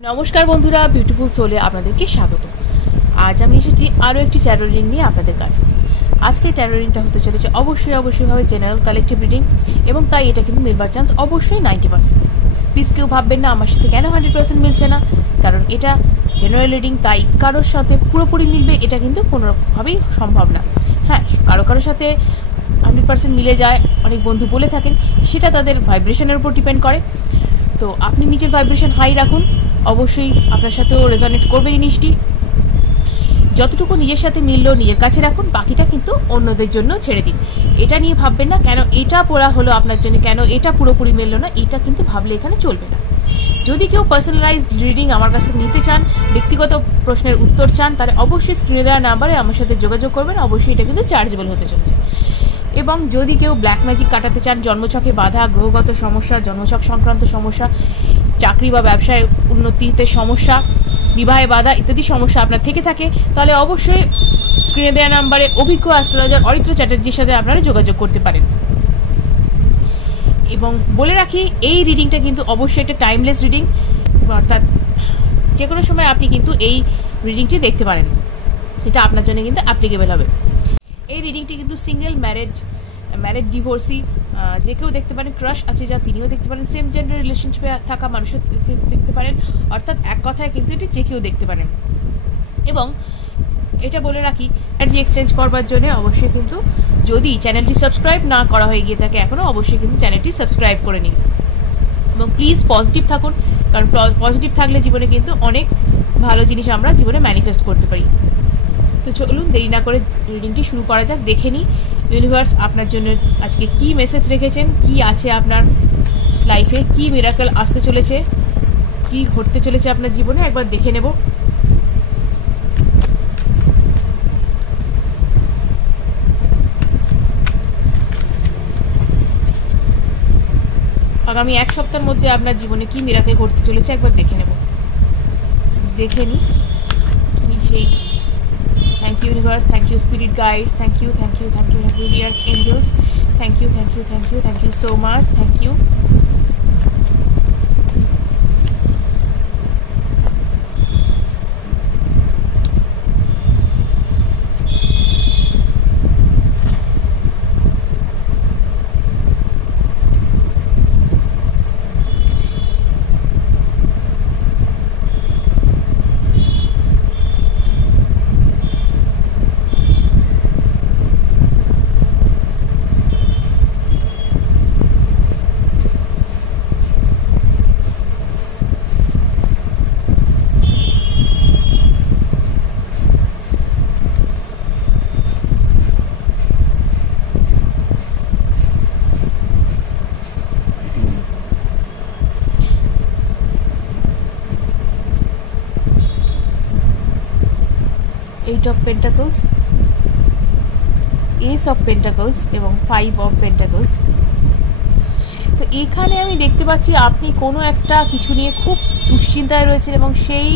নমস্কার বন্ধুরা, বিউটিফুল সোলে আপনাদেরকে স্বাগত। আজ আমি এসেছি আরও একটি ট্যারো রিডিং নিয়ে আপনাদের কাছে। আজকে ট্যারো রিডিংটা হতে চলেছে অবশ্যই হবে জেনারেল কালেকটিভ রিডিং, এবং তাই এটা কিন্তু মিলবার চান্স অবশ্যই 90%। প্লিজ কেউ ভাববেন না আমার সাথে কেন 100% মিলছে না, কারণ এটা জেনারেল রিডিং, তাই কারোর সাথে পুরোপুরি মিলবে এটা কিন্তু কোনোভাবেই সম্ভব না। হ্যাঁ, কারোর সাথে 100% মিলে যায়, অনেক বন্ধু বলে থাকেন, সেটা তাদের ভাইব্রেশনের উপর ডিপেন্ড করে। তো আপনি নিজের ভাইব্রেশন হাই রাখুন, অবশ্যই আপনার সাথেও রেজনেট করবে জিনিসটি। যতটুকু নিজের সাথে মিললো নিজের কাছে রাখুন, বাকিটা কিন্তু অন্যদের জন্য ছেড়ে দিন। এটা নিয়ে ভাববেন না কেন এটা পড়া হলো আপনার জন্য, কেন এটা পুরোপুরি মিললো না, এটা কিন্তু ভাবলে এখানে চলবে না। যদি কেউ পার্সোনালাইজড রিডিং আমার কাছ থেকে নিতে চান, ব্যক্তিগত প্রশ্নের উত্তর চান, তাহলে অবশ্যই স্ক্রিনে দেওয়া নাম্বারে আমার সাথে যোগাযোগ করবেন। অবশ্যই এটা কিন্তু চার্জেবল হতে চলেছে। এবং যদি কেউ ব্ল্যাক ম্যাজিক কাটাতে চান, জন্মছকে বাধা, গ্রহগত সমস্যা, জন্মছক সংক্রান্ত সমস্যা, চাকরি বা ব্যবসায় উন্নতিতে সমস্যা, বিবাহে বাধা ইত্যাদি সমস্যা আপনার থেকে থাকে, তাহলে অবশ্যই স্ক্রিনে দেওয়া নাম্বারে অভিজ্ঞ অ্যাস্ট্রোলজার অরিত্র চ্যাটার্জির সাথে আপনারা যোগাযোগ করতে পারেন। এবং বলে রাখি, এই রিডিংটা কিন্তু অবশ্যই একটা টাইমলেস রিডিং, অর্থাৎ যে কোনো সময় আপনি কিন্তু এই রিডিংটি দেখতে পারেন। এটা আপনার জন্য কিন্তু অ্যাপ্লিকেবল হবে। এই রিডিংটি কিন্তু সিঙ্গেল, ম্যারেড, ডিভোর্সি যে কেউ দেখতে পারেন, ক্রাশ আছে যা তিনিও দেখতে পারেন, সেম জেন্ডার রিলেশনশিপে থাকা মানুষও দেখতে পারেন, অর্থাৎ এক কথায় কিন্তু এটি যে কেউ দেখতে পারেন। এবং এটা বলে রাখি, এনার্জি এক্সচেঞ্জ করবার জন্য অবশ্যই কিন্তু যদি চ্যানেলটি সাবস্ক্রাইব না করা হয়ে গিয়ে থাকে এখনও, অবশ্যই কিন্তু চ্যানেলটি সাবস্ক্রাইব করে নিন। এবং প্লিজ পজিটিভ থাকুন, কারণ পজিটিভ থাকলে জীবনে কিন্তু অনেক ভালো জিনিস আমরা জীবনে ম্যানিফেস্ট করতে পারি। তো চলুন দেরি না করে রিডিংটি শুরু করা যাক। দেখে নিই ইউনিভার্স আপনার জন্য আজকে কি মেসেজ রেখেছেন, কি আছে আপনার লাইফে, কি মিরাকেল আসতে চলেছে, কি ঘটতে চলেছে আপনার জীবনে, একবার দেখে নেব। আগামী এক সপ্তাহের মধ্যে আপনার জীবনে কি মিরাকেল ঘটতে চলেছে একবার দেখে নেব। দেখে নিই সেই। Thank you universe, thank you spirit guides, thank you dears angels, thank you so much, thank you. Eight of Pentacles, Ace of Pentacles এবং Five of Pentacles। তো এখানে আমি দেখতে পাচ্ছি আপনি কোনো একটা কিছু নিয়ে খুব দুশ্চিন্তায় রয়েছেন, এবং সেই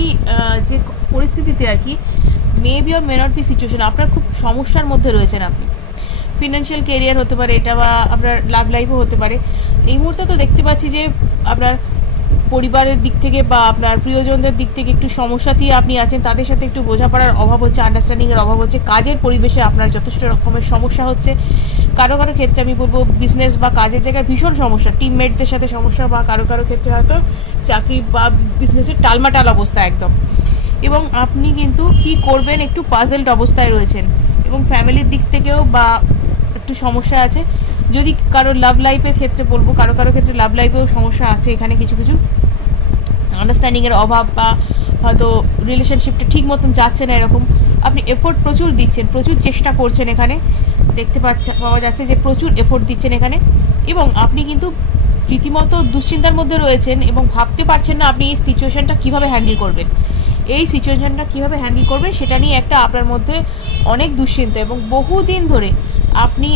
যে পরিস্থিতিতে আর কি, maybe or may not be situation, আপনার খুব সমস্যার মধ্যে রয়েছেন আপনি। ফিনান্সিয়াল কেরিয়ার হতে পারে এটা, বা আপনার লাভ লাইফও হতে পারে। এই মুহূর্তে তো দেখতে পাচ্ছি যে আপনার পরিবারের দিক থেকে বা আপনার প্রিয়জনদের দিক থেকে একটু সমস্যাতেই আপনি আছেন, তাদের সাথে একটু বোঝাপড়ার অভাব হচ্ছে, আন্ডারস্ট্যান্ডিংয়ের অভাব হচ্ছে, কাজের পরিবেশে আপনার যথেষ্ট রকমের সমস্যা হচ্ছে। কারো ক্ষেত্রে আমি বলবো বিজনেস বা কাজের জায়গায় ভীষণ সমস্যা, টিমমেটদের সাথে সমস্যা, বা কারো ক্ষেত্রে হয়তো চাকরি বা বিজনেসের টালমাটাল অবস্থা একদম। এবং আপনি কিন্তু কি করবেন একটু পাজলড অবস্থায় রয়েছেন, এবং ফ্যামিলির দিক থেকেও বা একটু সমস্যা আছে। যদি কারো লাভ লাইফের ক্ষেত্রে বলবো, কারো ক্ষেত্রে লাভ লাইফেও সমস্যা আছে, এখানে কিছু আন্ডারস্ট্যান্ডিংয়ের অভাব, বা হয়তো রিলেশনশিপটা ঠিক মতন যাচ্ছে না, এরকম। আপনি এফোর্ট প্রচুর দিচ্ছেন, প্রচুর চেষ্টা করছেন, এখানে দেখতে পাওয়া যাচ্ছে যে প্রচুর এফোর্ট দিচ্ছেন এখানে। এবং আপনি কিন্তু রীতিমতো দুশ্চিন্তার মধ্যে রয়েছেন, এবং ভাবতে পারছেন না আপনি এই সিচুয়েশনটা কীভাবে হ্যান্ডেল করবেন। এই সিচুয়েশনটা কীভাবে হ্যান্ডেল করবেন সেটা নিয়ে একটা আপনার মধ্যে অনেক দুশ্চিন্তা, এবং বহুদিন ধরে আপনি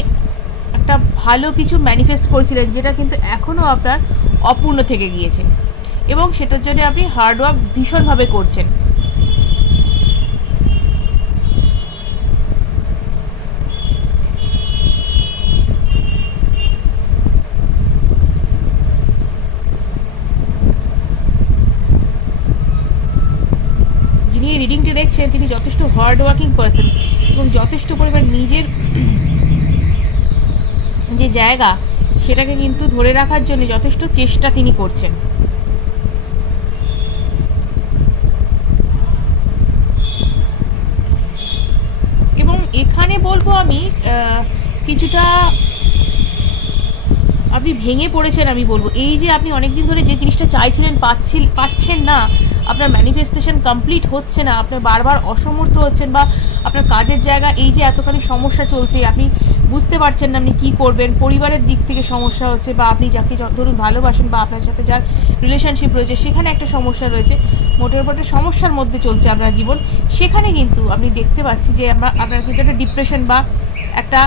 একটা ভালো কিছু ম্যানিফেস্ট করেছিলেন, যেটা কিন্তু এখনও আপনার অপূর্ণ থেকে গিয়েছে, এবং সেটার জন্য আপনি হার্ডওয়ার্ক ভীষণভাবে করছেন। যিনি এই রিডিংটি দেখছেন তিনি যথেষ্ট হার্ড ওয়ার্কিং পারসন এবং যথেষ্ট পরিমাণ নিজের যে জায়গা সেটাকে কিন্তু ধরে রাখার জন্য যথেষ্ট চেষ্টা তিনি করছেন। এবং এখানে বলবো আমি কিছুটা আপনি ভেঙে পড়েছেন। আমি বলবো এই যে আপনি অনেকদিন ধরে যে জিনিসটা চাইছিলেন পাচ্ছেন না, আপনার ম্যানিফেস্টেশন কমপ্লিট হচ্ছে না, আপনি বারবার অসমর্থ হচ্ছেন, বা আপনার কাজের জায়গা এই যে এতখানি সমস্যা চলছে, আপনি বুঝতে পারছেন না আপনি কী করবেন, পরিবারের দিক থেকে সমস্যা হচ্ছে, বা আপনি যাকে ধরুন ভালোবাসেন বা আপনার সাথে যার রিলেশনশিপ রয়েছে সেখানে একটা সমস্যা রয়েছে, মোটের উপর একটা সমস্যার মধ্যে চলছে আপনার জীবন, সেখানে কিন্তু আপনি দেখতে পাচ্ছি যে আপনার কিন্তু একটা ডিপ্রেশন বা একটা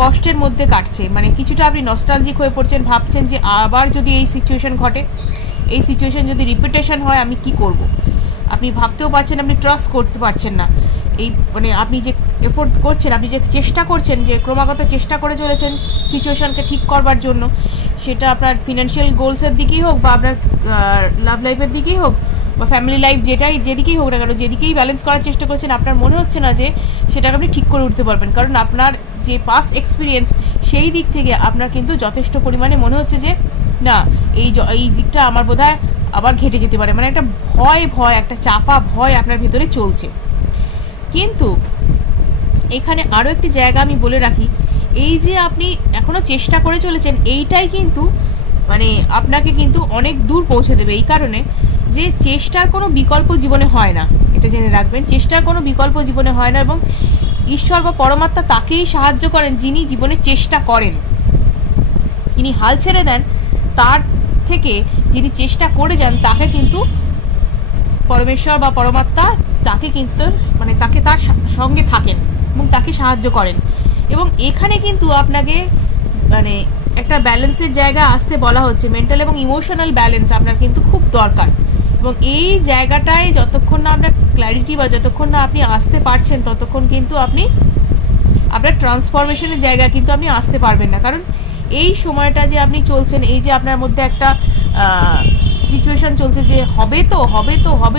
কষ্টের মধ্যে কাটছে। মানে কিছুটা আপনি নস্টালজিক হয়ে পড়ছেন, ভাবছেন যে আবার যদি এই সিচুয়েশন ঘটে, এই সিচুয়েশন যদি রিপিটেশন হয় আমি কি করব। আপনি ভাবতেও পারছেন, আপনি ট্রাস্ট করতে পারছেন না। এই মানে আপনি যে এফোর্ট করছেন, আপনি যে চেষ্টা করছেন, যে ক্রমাগত চেষ্টা করে চলেছেন সিচুয়েশনকে ঠিক করবার জন্য, সেটা আপনার ফিনান্সিয়াল গোলসের দিকেই হোক বা আপনার লাভ লাইফের দিকেই হোক বা ফ্যামিলি লাইফ যেদিকেই হোক না কেন, যেদিকেই ব্যালেন্স করার চেষ্টা করছেন, আপনার মনে হচ্ছে না যে সেটাকে আপনি ঠিক করে উঠতে পারবেন। কারণ আপনার যে পাস্ট এক্সপিরিয়েন্স সেই দিক থেকে আপনার কিন্তু যথেষ্ট পরিমাণে মনে হচ্ছে যে না এই দিকটা আমার বোধহয় আবার ঘেটে যেতে পারে। মানে একটা ভয় একটা চাপা ভয় আপনার ভিতরে চলছে। কিন্তু এখানে আরও একটি জায়গা আমি বলে রাখি, এই যে আপনি এখনও চেষ্টা করে চলেছেন এইটাই কিন্তু মানে আপনাকে কিন্তু অনেক দূর পৌঁছে দেবে। এই কারণে যে চেষ্টার কোনো বিকল্প জীবনে হয় না, এটা জেনে রাখবেন, চেষ্টার কোনো বিকল্প জীবনে হয় না। এবং ঈশ্বর বা পরমাত্মা তাকেই সাহায্য করেন যিনি জীবনে চেষ্টা করেন। তিনি হাল ছেড়ে দেন, তার থেকে যিনি চেষ্টা করে যান তাকে কিন্তু পরমেশ্বর বা পরমাত্মা তাকে কিন্তু মানে তাকে তার সঙ্গে থাকেন এবং তাকে সাহায্য করেন। এবং এখানে কিন্তু আপনাকে মানে একটা ব্যালেন্সের জায়গায় আসতে বলা হচ্ছে। মেন্টাল এবং ইমোশনাল ব্যালেন্স আপনার কিন্তু খুব দরকার। এবং এই জায়গাটায় যতক্ষণ না আপনার ক্ল্যারিটি বা যতক্ষণ না আপনি আসতে পারছেন, ততক্ষণ কিন্তু আপনি আপনার ট্রান্সফরমেশনের জায়গায় কিন্তু আপনি আসতে পারবেন না। কারণ এই সময়টা যে আপনি চলছেন, এই যে আপনার মধ্যে একটা সিচুয়েশন চলছে যে হবে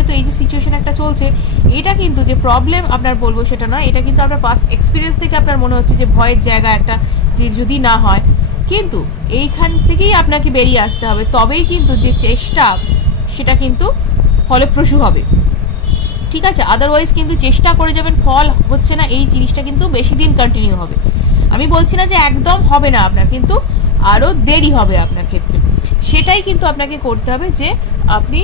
তো এই যে সিচুয়েশন একটা চলছে, এটা কিন্তু যে প্রবলেম আপনার বলবো সেটা নয়, এটা কিন্তু আপনার পাস্ট এক্সপিরিয়েন্স থেকে আপনার মনে হচ্ছে যে ভয়ের জায়গা একটা, যে যদি না হয়। কিন্তু এইখান থেকেই আপনাকে বেরিয়ে আসতে হবে, তবেই কিন্তু যে চেষ্টা সেটা কিন্তু ফলপ্রসূ হবে। ঠিক আছে, আদারওয়াইজ কিন্তু চেষ্টা করে যাবেন, ফল হচ্ছে না, এই জিনিসটা কিন্তু বেশি দিন কন্টিনিউ হবে। আমি বলছি না যে একদম হবে না আপনার, কিন্তু আরও দেরি হবে আপনার ক্ষেত্রে। সেটাই কিন্তু আপনাকে করতে হবে যে আপনি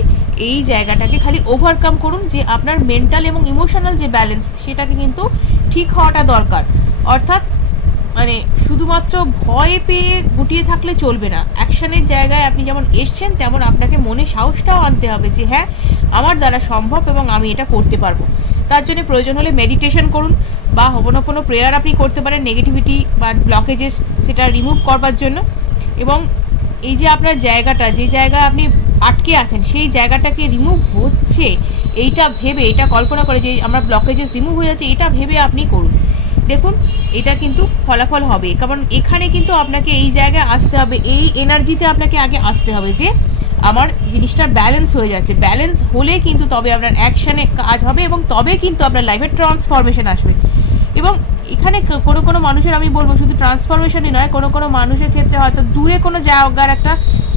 এই জায়গাটাকে খালি ওভারকাম করুন, যে আপনার মেন্টাল এবং ইমোশনাল যে ব্যালেন্স সেটাকে কিন্তু ঠিক হওয়াটা দরকার। অর্থাৎ মানে শুধুমাত্র ভয় পেয়ে গুটিয়ে থাকলে চলবে না, অ্যাকশনের জায়গায় আপনি যেমন এসছেন তেমন আপনাকে মনে সাহসটাও আনতে হবে যে হ্যাঁ আমার দ্বারা সম্ভব এবং আমি এটা করতে পারবো। তার জন্য প্রয়োজন হলে মেডিটেশন করুন বা হোপোনোপোনো প্রেয়ার আপনি করতে পারেন নেগেটিভিটি বা ব্লকেজেস সেটা রিমুভ করবার জন্য। এবং এই যে আপনার জায়গাটা, যে জায়গায় আপনি আটকে আছেন সেই জায়গাটাকে রিমুভ হচ্ছে এইটা ভেবে, এটা কল্পনা করে যে আমার ব্লকেজেস রিমুভ হয়ে যাচ্ছে, এটা ভেবে আপনি করুন। দেখুন এটা কিন্তু ফলাফল হবে। কারণ এখানে কিন্তু আপনাকে এই জায়গায় আসতে হবে, এই এনার্জিতে আপনাকে আগে আসতে হবে যে আমার জিনিসটা ব্যালেন্স হয়ে যাচ্ছে। ব্যালেন্স হলে কিন্তু তবে আপনার অ্যাকশানে কাজ হবে এবং তবে কিন্তু আপনার লাইফে ট্রান্সফরমেশন আসবে। এবং এখানে কোনো মানুষের আমি বলবো শুধু ট্রান্সফরমেশনই নয়, কোনো মানুষের ক্ষেত্রে হয়তো দূরে কোনো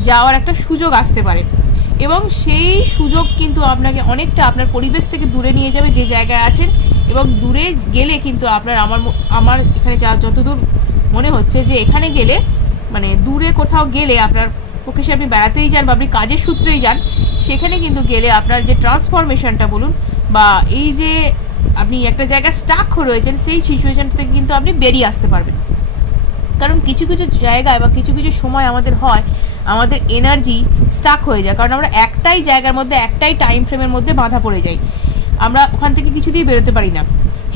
যাওয়ার একটা সুযোগ আসতে পারে এবং সেই সুযোগ কিন্তু আপনাকে অনেকটা আপনার পরিবেশ থেকে দূরে নিয়ে যাবে যে জায়গায় আছেন। এবং দূরে গেলে কিন্তু আপনার আমার এখানে যতদূর মনে হচ্ছে যে এখানে গেলে মানে দূরে কোথাও গেলে আপনার পক্ষে সে আপনি বেড়াতেই যান বা আপনি কাজের সূত্রেই যান, সেখানে কিন্তু গেলে আপনার যে ট্রান্সফরমেশনটা বলুন বা এই যে আপনি একটা জায়গায় স্টাক রয়েছেন সেই সিচুয়েশন থেকে কিন্তু আপনি বেরিয়ে আসতে পারবেন। কারণ কিছু কিছু জায়গায় বা কিছু কিছু সময় আমাদের হয় আমাদের এনার্জি স্টাক হয়ে যায়, কারণ আমরা একটাই জায়গার মধ্যে একটাই টাইম ফ্রেমের মধ্যে বাঁধা পড়ে যাই, আমরা ওখান থেকে কিছুতেই বেরোতে পারি না।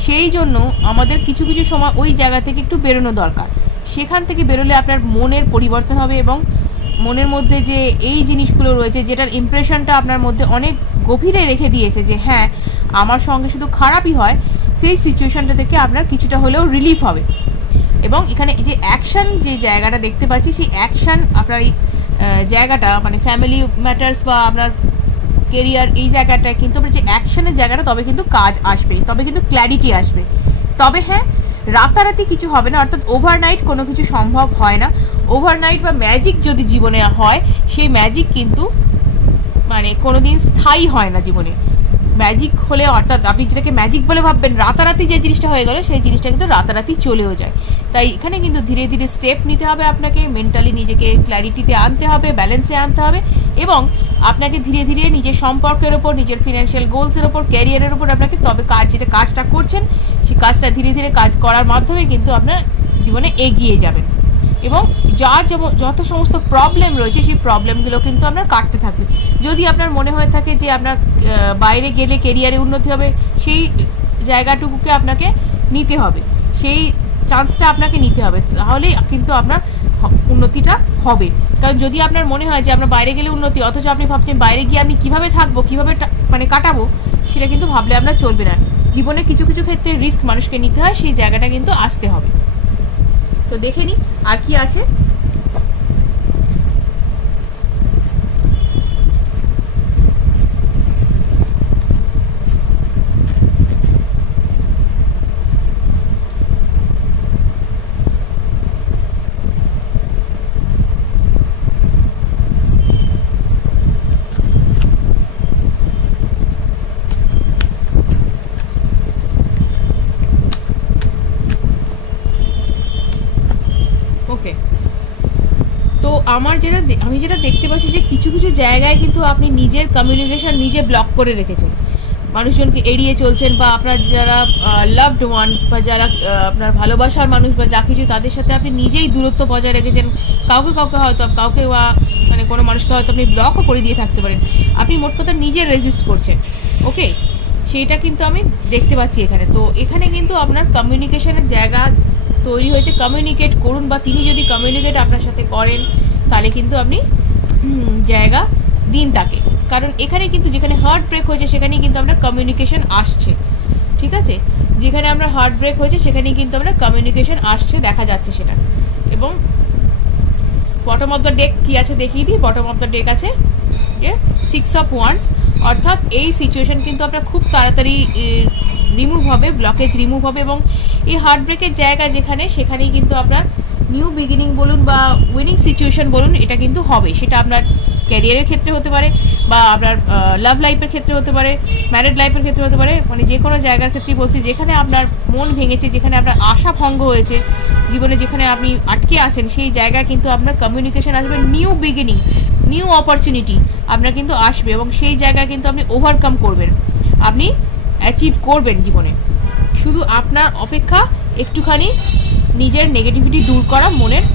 সেই জন্য আমাদের কিছু কিছু সময় ওই জায়গা থেকে একটু বেরোনো দরকার। সেখান থেকে বেরোলে আপনার মনের পরিবর্তন হবে এবং মনের মধ্যে যে এই জিনিসগুলো রয়েছে যেটার ইমপ্রেশনটা আপনার মধ্যে অনেক গভীরে রেখে দিয়েছে যে হ্যাঁ আমার সঙ্গে শুধু খারাপই হয়, সেই সিচুয়েশনটা থেকে আপনার কিছুটা হলেও রিলিফ হবে। এবং এখানে যে অ্যাকশান যে জায়গাটা দেখতে পাচ্ছি সেই অ্যাকশান আপনার এই জায়গাটা মানে ফ্যামিলি ম্যাটার্স বা আপনার কেরিয়ার, এই জায়গাটা কিন্তু আপনার যে অ্যাকশনের জায়গাটা, তবে কিন্তু কাজ আসবে, তবে কিন্তু ক্ল্যারিটি আসবে। তবে হ্যাঁ, রাতারাতি কিছু হবে না, অর্থাৎ ওভারনাইট কোনো কিছু সম্ভব হয় না। ওভারনাইট বা ম্যাজিক যদি জীবনে হয়, সেই ম্যাজিক কিন্তু মানে কোনোদিন স্থায়ী হয় না জীবনে। ম্যাজিক হলে, অর্থাৎ আপনি যেটাকে ম্যাজিক বলে ভাববেন, রাতারাতি যে জিনিসটা হয়ে গেল, সেই জিনিসটা কিন্তু রাতারাতি চলেও যায়। তাই এখানে কিন্তু ধীরে ধীরে স্টেপ নিতে হবে, আপনাকে মেন্টালি নিজেকে ক্ল্যারিটিতে আনতে হবে, ব্যালেন্সে আনতে হবে, এবং আপনাকে ধীরে ধীরে নিজের সম্পর্কের ওপর, নিজের ফিনান্সিয়াল গোলসের ওপর, ক্যারিয়ারের ওপর আপনাকে, তবে কাজটা করছেন সেই কাজটা ধীরে ধীরে কাজ করার মাধ্যমে কিন্তু আপনার জীবনে এগিয়ে যাবেন। এবং যত সমস্ত প্রবলেম রয়েছে, সেই প্রবলেমগুলো কিন্তু আপনার কাটতে থাকবে। যদি আপনার মনে হয়ে থাকে যে আপনার বাইরে গেলে কেরিয়ারে উন্নতি হবে, সেই জায়গাটুকুকে আপনাকে নিতে হবে, সেই চান্সটা আপনাকে নিতে হবে, তাহলেই কিন্তু আপনার উন্নতিটা হবে। কারণ যদি আপনার মনে হয় যে আপনার বাইরে গেলে উন্নতি, অথচ আপনি ভাবছেন বাইরে গিয়ে আমি কিভাবে থাকবো, কিভাবে মানে কাটাবো, সেটা কিন্তু ভাবলে আপনার চলবে না। জীবনে কিছু কিছু ক্ষেত্রে রিস্ক মানুষকে নিতে হয়, সেই জায়গাটা কিন্তু আসতে হবে। তো দেখে নি আর কি আছে। ওকে, তো আমি যেটা দেখতে পাচ্ছি যে কিছু কিছু জায়গায় কিন্তু আপনি নিজের কমিউনিকেশন নিজে ব্লক করে রেখেছেন, মানুষজনকে এড়িয়ে চলছেন, বা আপনার যারা লাভড ওয়ান বা যারা আপনার ভালোবাসার মানুষ বা যা কিছু, তাদের সাথে আপনি নিজেই দূরত্ব বজায় রেখেছেন। কাউকে বা মানে কোনো মানুষকে হয়তো আপনি ব্লকও করে দিয়ে থাকতে পারেন। আপনি মোট কথা নিজে রেজিস্ট করছেন। ওকে, সেইটা কিন্তু আমি দেখতে পাচ্ছি এখানে। তো এখানে কিন্তু আপনার কমিউনিকেশনের জায়গা তৈরি হয়েছে। কমিউনিকেট করুন, বা তিনি যদি কমিউনিকেট আপনার সাথে করেন, তাহলে কিন্তু আপনি জায়গা দিন তাকে। কারণ এখানে কিন্তু যেখানে হার্ট ব্রেক হয়েছে, সেখানেই কিন্তু আপনার কমিউনিকেশন আসছে। ঠিক আছে, যেখানে আপনার হার্ট ব্রেক হয়েছে, সেখানেই কিন্তু আপনার কমিউনিকেশন আসছে, দেখা যাচ্ছে সেটা। এবং বটম অফ দ্য ডেক কি আছে দেখিয়ে দিই। বটম অফ দ্য ডেক আছে 6 অফ ওয়ান্ডস, অর্থাৎ এই সিচুয়েশন কিন্তু আপনার খুব তাড়াতাড়ি রিমুভ হবে, ব্লকেজ রিমুভ হবে। এবং এই হার্ট ব্রেকের জায়গা সেখানেই কিন্তু আপনার নিউ বিগিনিং বলুন বা উইনিং সিচুয়েশন বলুন, এটা কিন্তু হবে। সেটা আপনার ক্যারিয়ারের ক্ষেত্রে হতে পারে, বা আপনার লাভ লাইফের ক্ষেত্রে হতে পারে, ম্যারিড লাইফের ক্ষেত্রে হতে পারে, মানে যে কোনো জায়গার ক্ষেত্রেই বলছি, যেখানে আপনার মন ভেঙেছে, যেখানে আপনার আশা ভঙ্গ হয়েছে জীবনে, যেখানে আপনি আটকে আছেন, সেই জায়গায় কিন্তু আপনার কমিউনিকেশন আসবে, নিউ বিগিনিং, নিউ অপরচুনিটি আপনার কিন্তু আসবে। এবং সেই জায়গায় কিন্তু আপনি ওভারকাম করবেন, আপনি অ্যাচিভ করবেন জীবনে। শুধু আপনার অপেক্ষা একটুখানি নিজের নেগেটিভিটি দূর করা মনের,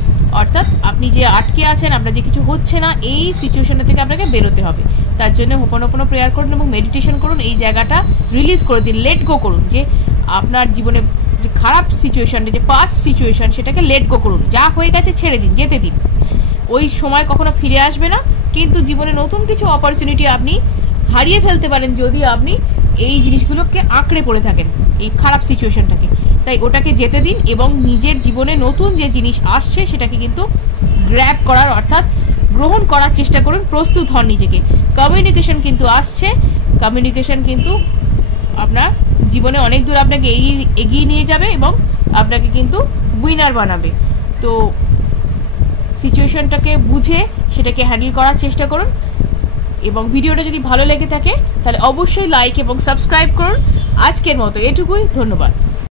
অর্থাৎ আপনি যে আটকে আছেন, আপনার যে কিছু হচ্ছে না, এই সিচুয়েশনটা থেকে আপনাকে বেরোতে হবে। তার জন্য হোপনোপনো প্রেয়ার করুন এবং মেডিটেশন করুন, এই জায়গাটা রিলিজ করে দিন, লেট গো করুন। যে আপনার জীবনে যে খারাপ সিচুয়েশনটা, যে পাস্ট সিচুয়েশন, সেটাকে লেট গো করুন। যা হয়ে গেছে ছেড়ে দিন, যেতে দিন। ওই সময় কখনো ফিরে আসবে না, কিন্তু জীবনে নতুন কিছু অপরচুনিটি আপনি হারিয়ে ফেলতে পারেন যদি আপনি এই জিনিসগুলোকে আঁকড়ে পড়ে থাকেন, এই খারাপ সিচুয়েশনটাকে। তাই ওটাকে যেতে দিন, এবং নিজের জীবনে নতুন যে জিনিস আসছে সেটাকে কিন্তু গ্র্যাব করার, অর্থাৎ গ্রহণ করার চেষ্টা করুন, প্রস্তুত হন নিজেকে। কমিউনিকেশন কিন্তু আসছে, কমিউনিকেশন কিন্তু আপনার জীবনে অনেক দূর আপনাকে এগিয়ে নিয়ে যাবে এবং আপনাকে কিন্তু উইনার বানাবে। তো সিচুয়েশনটাকে বুঝে সেটাকে হ্যান্ডেল করার চেষ্টা করুন। এবং ভিডিওটা যদি ভালো লেগে থাকে তাহলে অবশ্যই লাইক এবং সাবস্ক্রাইব করুন। আজকের মতো এটুকুই, ধন্যবাদ।